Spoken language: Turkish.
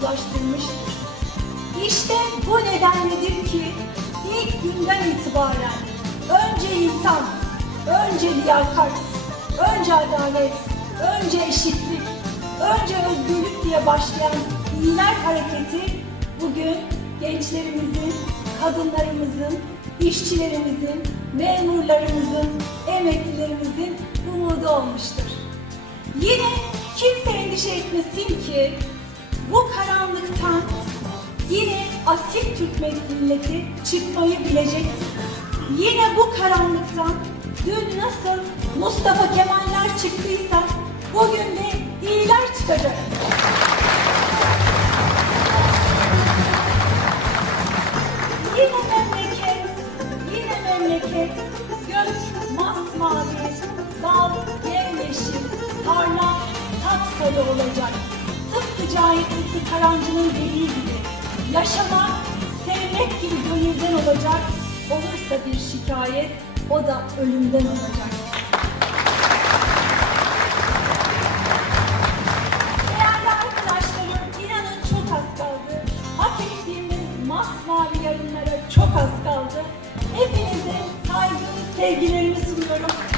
ulaştırmıştır. İşte bu nedenledir ki ilk günden itibaren önce insan, önce liyakat, önce adalet, önce eşitlik, önce özgürlük diye başlayan iyiler hareketi bugün gençlerimizin, kadınlarımızın, işçilerimizin, memurlarımızın, emeklilerimizin umudu olmuştur. Yine kimse endişe etmesin ki bu karanlıktan yine asil Türk milleti çıkmayı bilecektir. Yine bu karanlıktan dün nasıl Mustafa Kemaller çıktıysa bugün de iyiler çıkacak. Yine memleket, yine memleket, gök masmavi, dal yemyeşil, tarla böyle olacak. Tıpkı Cahit'teki Tarancı'nın dediği gibi yaşamak, sevmek gibi gönülden olacak. Olursa bir şikayet, o da ölümden olacak. Değerli arkadaşlarım, inanın çok az kaldı. Hak ettiğimiz masmavi yarınlara çok az kaldı. Hepinize saygı, sevgilerimi sunuyorum.